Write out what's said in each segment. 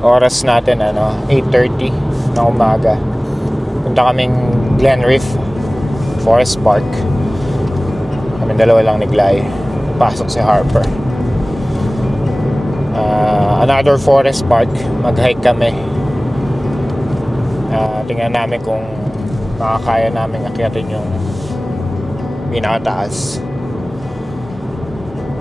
Oras natin 8:30 ng umaga. Punta kaming Glen Reef Forest Park. Kami dalawa lang niglay. Pasok si Harper. Another forest park. Mag-hike kami. Tingnan namin kung makakaya namin akyatin yung pinakataas.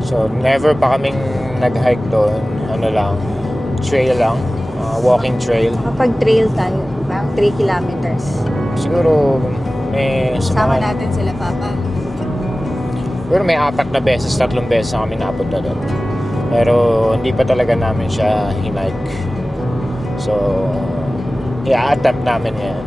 So never pa kaming nag-hike doon. Trail lang, walking trail. Kapag trail tayo, 3 kilometers. Siguro may sama natin sila, Papa. Pero may 3 beses na kami napunta doon. Pero hindi pa talaga namin siya hinike. So i-attempt namin yan.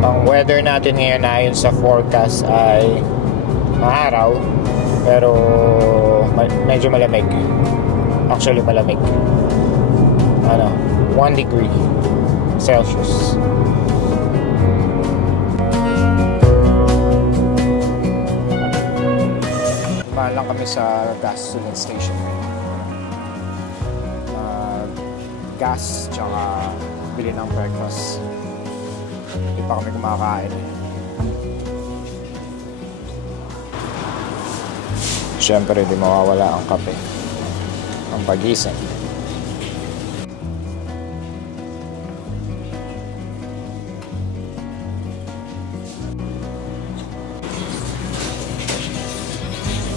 Ang weather natin ngayon ayon sa forecast ay maaraw, pero medyo malamig. Actually malamig. 1 degree Celsius. Mahal lang kami sa gasoline station. Gas tsaka bili ng breakfast. Hindi pa kami kumakain. Siyempre di mawawala ang kape, ang pagising.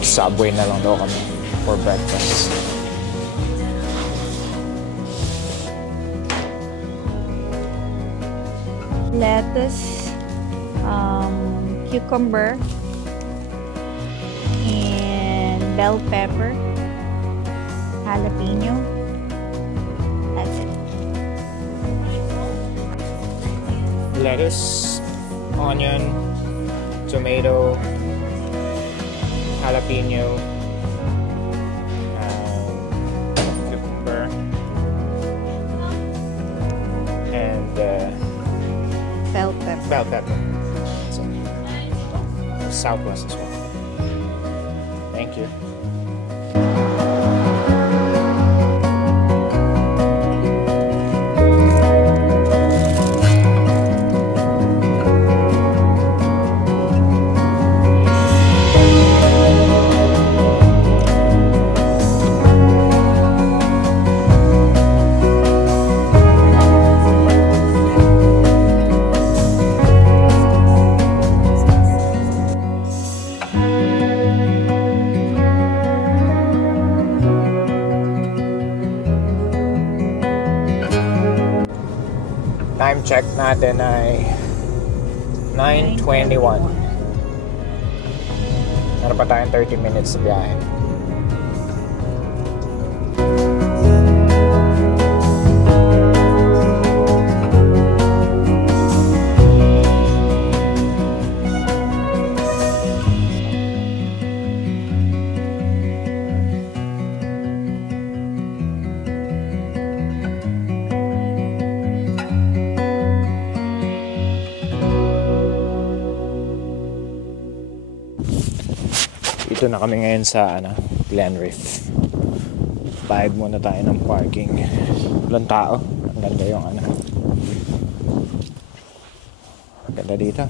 Subway na lang daw kami for breakfast. Lettuce, cucumber, and bell pepper, jalapeno. That's it. Lettuce, onion, tomato, jalapeno, cucumber, and Bell pepper. bell pepper. So, Southwest as well. Thank you. Time check natin ay 9:21. Meron pa tayong 30 minutes sa biyahe. Dito na kami ngayon sa Glen Reef. Bayad muna tayo ng parking. Walang tao. Ang ganda yung ang ganda dito.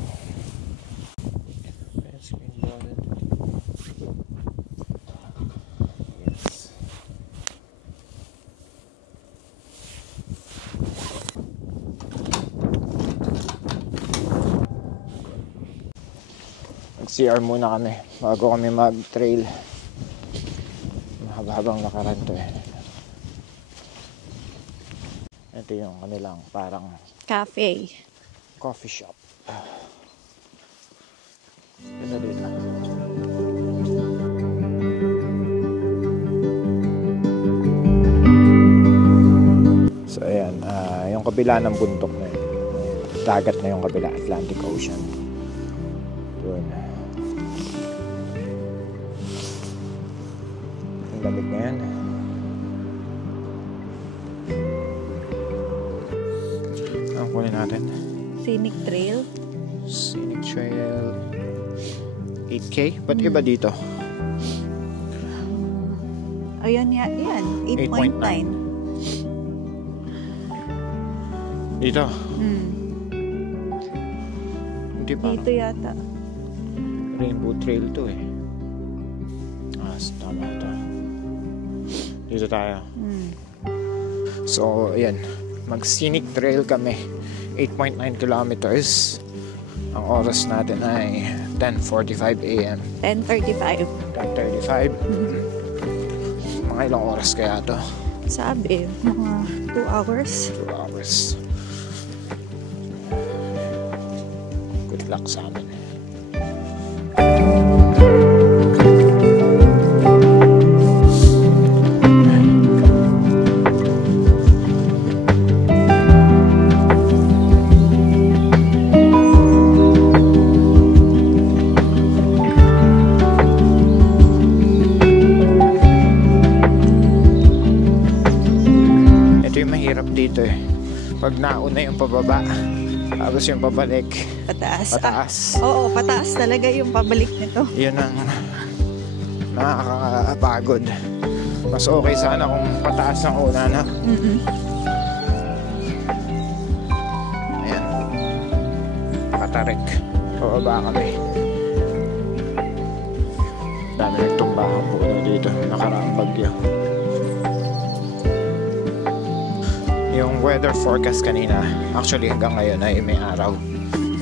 CR muna kami bago kami mag-trail. Mahaba-habang lakaran to eh. Ito yung kanilang parang Cafe. coffee shop. Ganda dito. So ayan, yung kabila ng bundok na yun. Dagat na yung kabila, Atlantic Ocean. Doon. Ang lamig ngayon. Ang kunin natin. Scenic trail. Scenic Trail 8K? Ba't iba dito? Ayan, yan. 8.9. Dito? Hindi pa. Dito yata. Rainbow Trail to eh. Tama ito. Dito tayo. So, ayan. Mag-scenic trail kami. 8.9 kilometers. Ang oras natin ay 10:45 a.m. 10:35. 10:35. Mga ilang oras kaya to? Sabi, mga 2 hours. 2 hours. Good luck sa amin. Dito eh. Pag nauna yung pababa, tapos yung pabalik, Pataas. pataas. Oo, pataas talaga yung pabalik nito. Yun ang nakakapagod. Mas okay sana kung pataas ng una na. Ayan. Patarik. Pababa kami. Dami nagtumbahang puno dito. Nakaraang bagyo. Yung weather forecast kanina, actually hanggang ngayon ay may araw.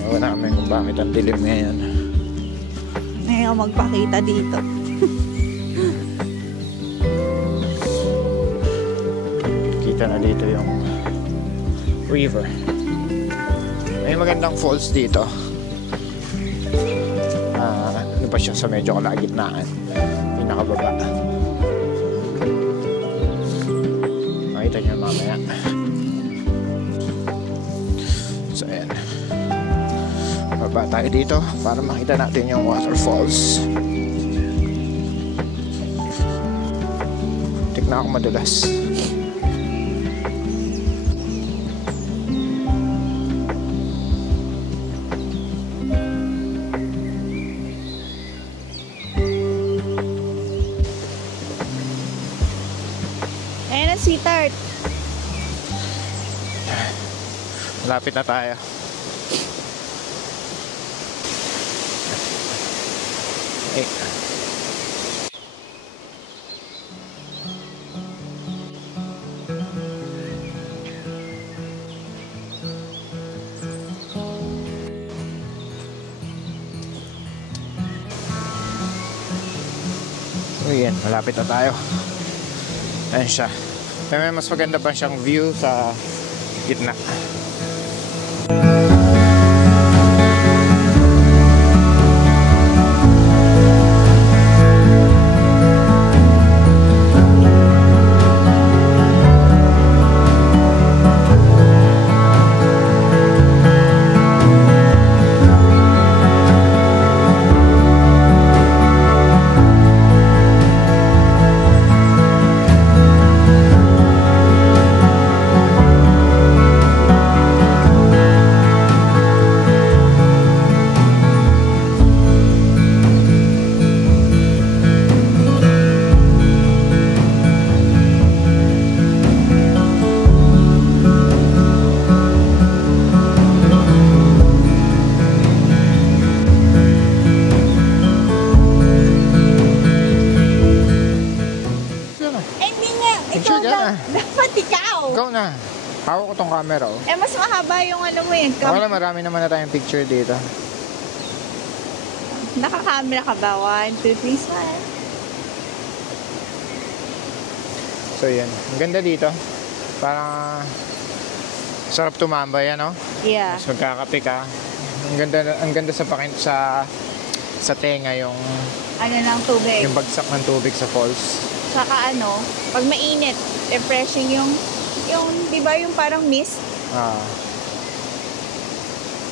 Ewan namin kung bakit ang dilim ngayon. Ngayon magpakita dito. Kita na dito yung river. May magandang falls dito. Ano pa siya sa medyo kalagitnaan. Pinakababa. Makita nyo mamaya. So ayan, baba tayo dito para makita natin yung waterfalls. Tignan ako madulas. Ayan ang sweetheart. Malapit na tayo. Eh. Ayan, malapit na tayo. Ayan siya. Pero may mas maganda pa siyang view sa gitna. Dapat ikaw. Ikaw na. Hawak ko tong camera, oh. Eh, mas mahaba yung ano mo eh. Wala, marami naman na tayong picture dito. Naka-camera ka ba? 1, 2, 3, smile. So, yan. Ang ganda dito. Parang sarap tumambay, ano? Yeah. Mas magkakape ka. Ang ganda sa tenga yung Ano lang tubig. yung bagsak ng tubig sa falls. Saka ano, pag mainit, refreshing yung di ba yung parang mist?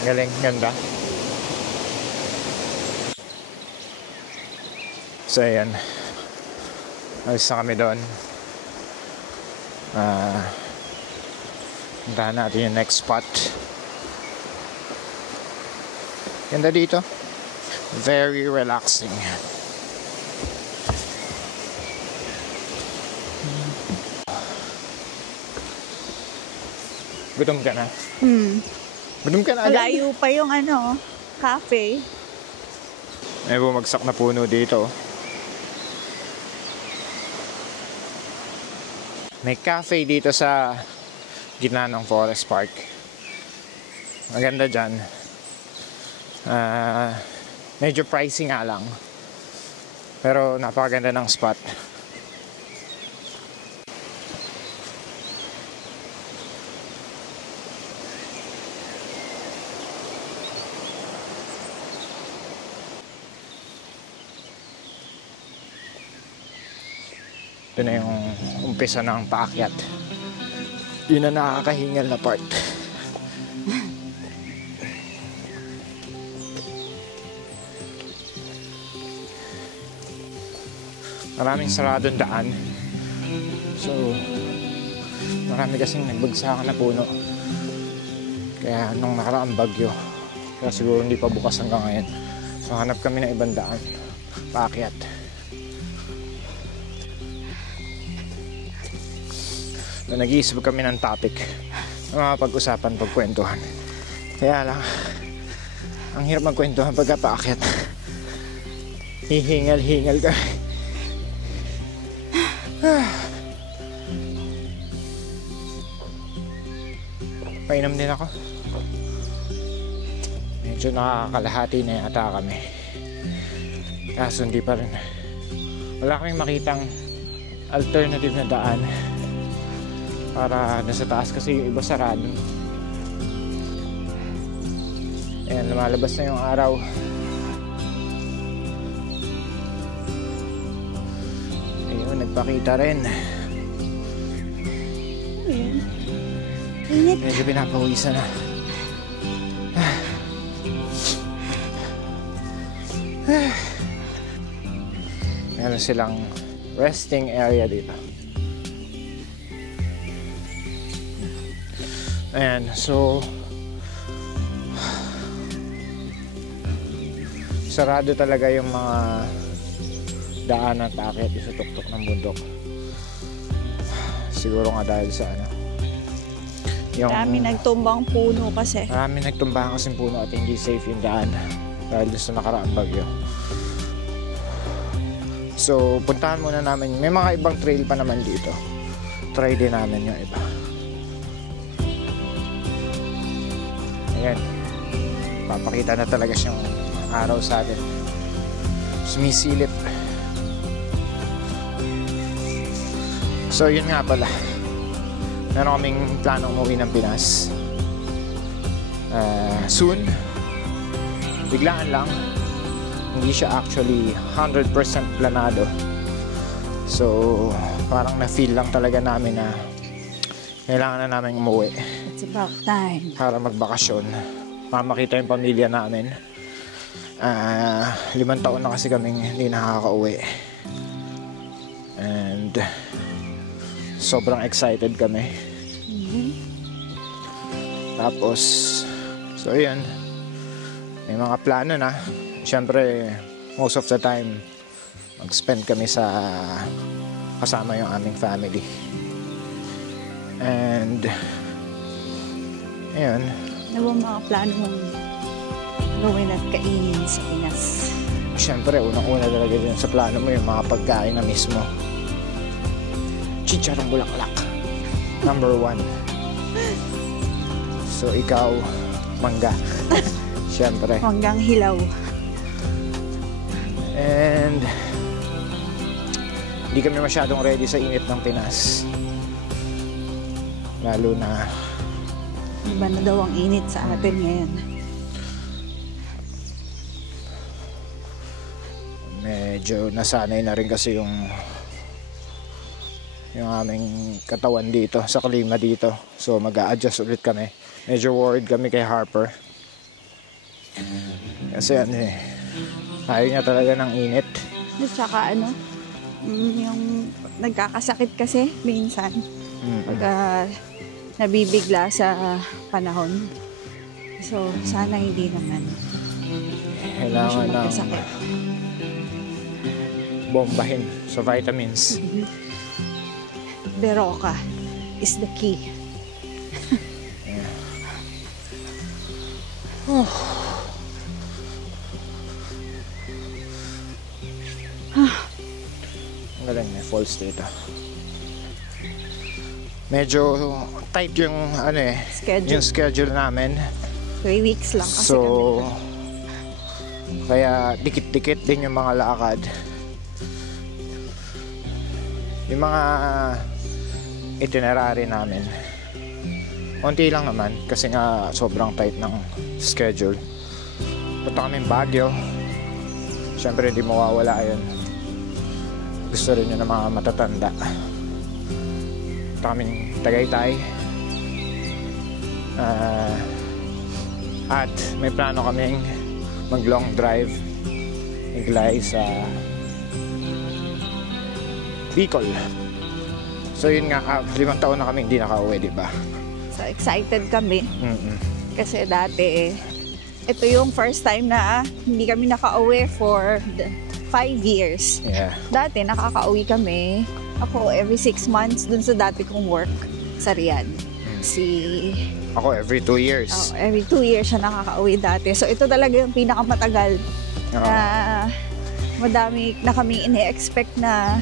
Galing, ganda. So, ayan. Alis na kami doon. Puntahan natin yung next spot. Ganda dito. Very relaxing. Gutom ka na? Gutom ka na agad? Malayo pa yung cafe. May bumagsak na puno dito. May cafe dito sa gitna ng Forest Park. Maganda dyan. Medyo pricey nga lang. Pero napakaganda ng spot. Ito na yung umpisa ng paakyat. Yun na nakakahingal na part. Maraming saradong daan. So, marami kasing nagbagsakan na puno. Kaya nung nakaraang bagyo, kaya siguro hindi pa bukas hanggang ngayon. So, hanap kami ng ibang daan. Paakyat. Na nag-iisip kami ng topic na mapag-usapan, pagkwentuhan. Kaya lang, ang hirap magkwentuhan pagka paakyat. Hihingal-hingal ka. Painom din ako. Medyo nakakalahati na yata kami. Kaso hindi pa rin. Wala kaming makitang alternative na daan para nasa taas kasi yung iba sarado. Ayan, lumalabas na yung araw. Ayun, nagpakita rin. Init. Medyo pinapawisan na. Meron silang resting area dito. Ayan, so sarado talaga yung mga daanan paakyat sa tuktok ng bundok. Siguro nga dahil sa yung Marami nagtumbang puno kasi. marami nagtumbahan kasing puno at hindi safe yung daan dahil sa nakaraang bagyo. So puntahan muna namin. May mga ibang trail pa naman dito. Try din namin yung iba. Ayan, papakita na talaga siyang araw sa atin. Sumisilip. So yun nga pala, meron kaming planong umuwi ng Pinas soon. Biglaan lang. Hindi siya actually 100% planado. So parang na-feel lang talaga namin na kailangan na namin umuwi. It's about time. Para magbakasyon, para makita yung pamilya namin. 5 taon na kasi kaming hindi nakaka-uwi. And sobrang excited kami. Tapos, so yun, may mga plano na. Siyempre, most of the time, mag-spend kami sa kasama yung aming family. And ayun. Ano ba mga plano mong gawin at kainin sa Pinas? Siyempre, unang-una talaga dyan sa plano mo yung mga pagkain na mismo. Chicharong bulaklak. Number 1. So, ikaw, mangga. Siyempre. Hanggang hilaw. And hindi kami masyadong ready sa init ng Pinas. Lalo na Iba na daw ang init sa atin ngayon. medyo nasanay na rin kasi yung aming katawan dito sa klima dito. So mag-a-adjust ulit kami. Medyo worried kami kay Harper. Kasi ayaw niya talaga ng init. At saka yung nagkakasakit kasi minsan. Pagka nabibigla sa panahon. So sana hindi naman. Kailangan ng magkasakit. bombahin sa vitamins. Berocca is the key. Ang galing, may falls dito. Medyo tight yung Schedule. yung schedule namin. 3 weeks lang kasi So kami. kaya dikit-dikit din yung mga lakad. Yung mga itinerary namin, konti lang naman kasi nga sobrang tight ng schedule. Punta kami Baguio. Siyempre hindi mawawala yun. Gusto rin yun ng mga matatanda. Punta kaming Tagaytay. At may plano kaming mag long drive, iglay sa Bicol. So yun nga, 5 taon na kami hindi nakauwi, di ba? So excited kami Mm-mm. kasi dati ito yung first time na hindi kami nakauwi for 5 years. Yeah. Dati nakakauwi kami. Ako every 6 months dun sa dati kong work sa Riyadh. Ako every 2 years. Every 2 years siya nakakauwi dati. So ito talaga yung pinakamatagal Oo. na madami na kami ini-expect na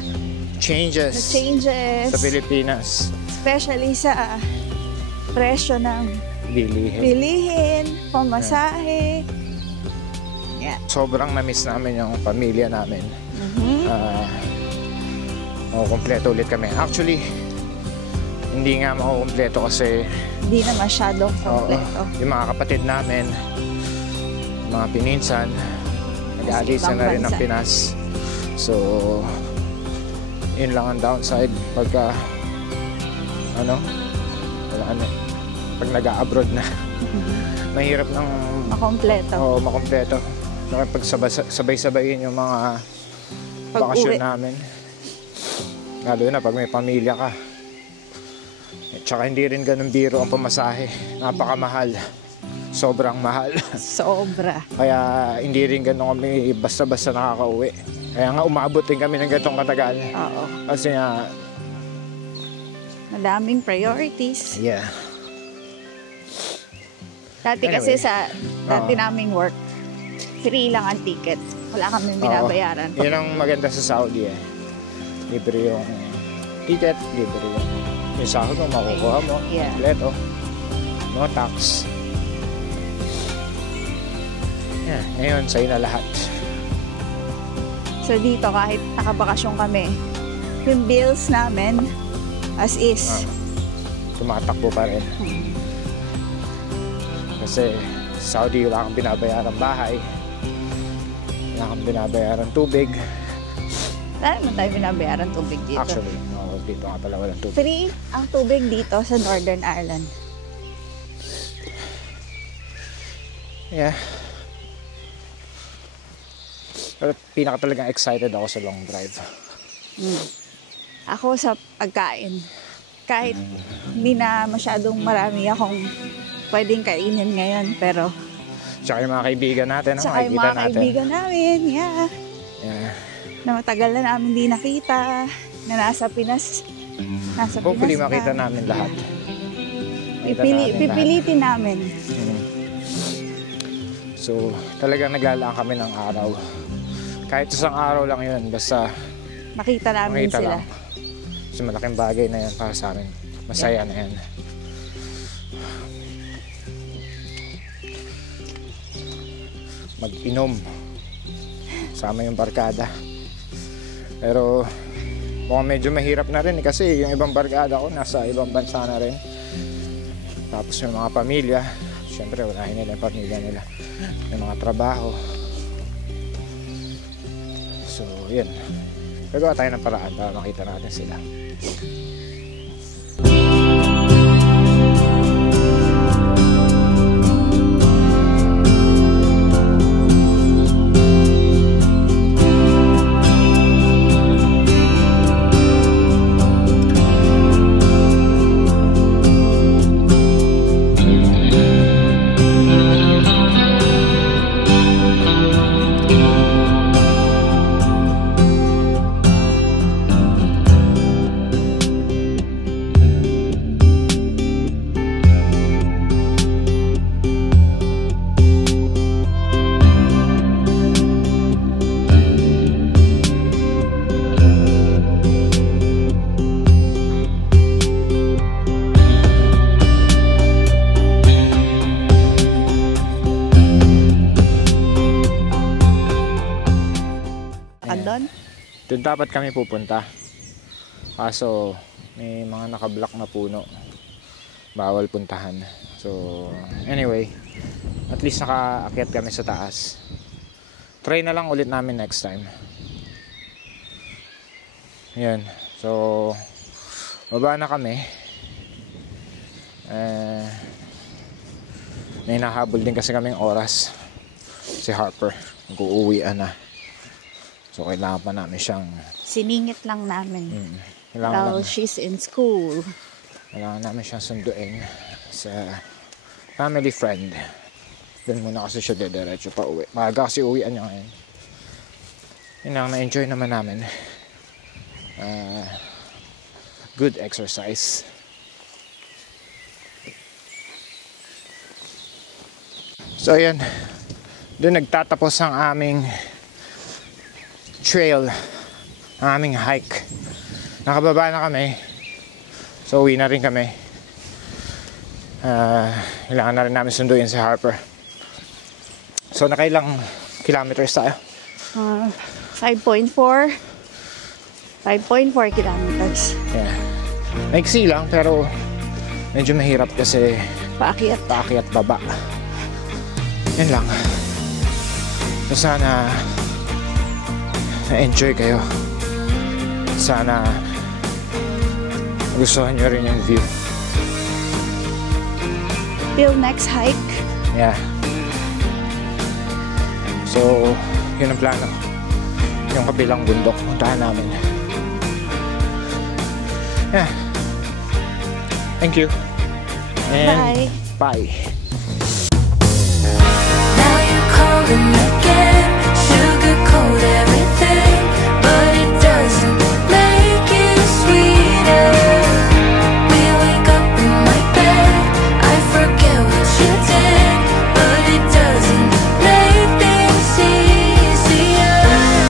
Changes changes. sa Pilipinas. Especially sa presyo ng Bilihin. bilihin, pamasahe. Yeah. Sobrang na-miss namin yung pamilya namin. Mhm. Makukumpleto ulit kami. Actually, hindi nga makukumpleto kasi Hindi na masyadong kompleto. yung mga kapatid namin, mga pininsan, nag-aalis ibang na rin ng bansa. Pinas. So, yun lang ang downside pagka pag nag-abroad na. Mahirap ng Makompleto. makompleto. Saka pag sabay-sabayin yung mga bakasyon Pag-uwi. namin. Lalo na pag may pamilya ka. At saka hindi rin ganun biro ang pamasahe. Napakamahal. Sobrang mahal. Sobra. Kaya hindi rin ganun kami basta-basta nakakauwi. Kaya nga umabot din kami ng ganitong katagal. Oo. Kasi nga, Madaming priorities. yeah. Dati Anyway. kasi sa dati Oo. naming work, free lang ang ticket. Wala kami binabayaran. Oo. Yun ang maganda sa Saudi eh. Libre yung ticket, libre yung sahod mo, makukuha mo. Yeah. Kompleto. No tax. Yeah, ngayon sa'yo na lahat. So dito kahit nakabakasyon kami, yung bills namin as is. Tumatakbo pa rin. Kasi sa Saudi wala kang binabayaran bahay. Wala kang binabayaran tubig. Wala naman tayo binabayaran tubig dito. Actually, no, dito nga pala walang tubig. Free ang tubig dito sa Northern Ireland. Yeah. Pero pinaka talagang excited ako sa long drive. Ako sa pagkain, kahit hindi na masyadong marami akong pwedeng kainin ngayon, pero Tsaka yung mga kaibigan natin, tsaka yung makikita mga natin. kaibigan namin, yeah, Yeah. na matagal na namin di nakita, na nasa Pinas. Hopefully na. makita namin lahat. Makita namin lahat. Pipilitin namin. So, talagang naglalaan kami ng araw. Kahit isang araw lang yun, basta Makita namin makita sila. lang. So, malaking bagay na yan para sa amin. Masaya na yan. Mag-inom. Sama yung barkada. Pero, mukhang medyo mahirap na rin kasi yung ibang barkada ko nasa ibang bansa na rin. Tapos yung mga pamilya, syempre unahin nila yung pamilya nila. Yung mga trabaho. So, yun. Gagawa tayo ng paraan para makita natin sila. Doon dapat kami pupunta. Kaso may mga nakablock na puno. Bawal puntahan. So anyway, at least nakaakyat kami sa taas. Try na lang ulit namin next time. Yan. So baba na kami. May nahabol din kasi kaming oras. Si Harper mag-uuwian na. So kailangan pa namin siyang Siningit lang namin. Kailangan While she's in school. Kailangan namin siyang sunduin sa family friend. Doon muna kasi siya dediretso pa uwi. Maaga kasi uwian niya ngayon. Yun lang, na-enjoy naman namin. Good exercise. So ayan, doon nagtatapos ang aming trail, ang aming hike. Nakababa na kami. So uwi na rin kami. Kailangan na rin namin sunduin si Harper. So nakailang kilometers tayo? 5.4 kilometers. Yeah. Maiksi lang pero medyo mahirap kasi paakyat baba. Yan lang. So sana na-enjoy kayo. Sana gustuhan nyo rin yung view. Till next hike. Yeah. So, yun ang plano. Yung kabilang bundok, puntahan namin. Yeah. Thank you. And Bye. bye.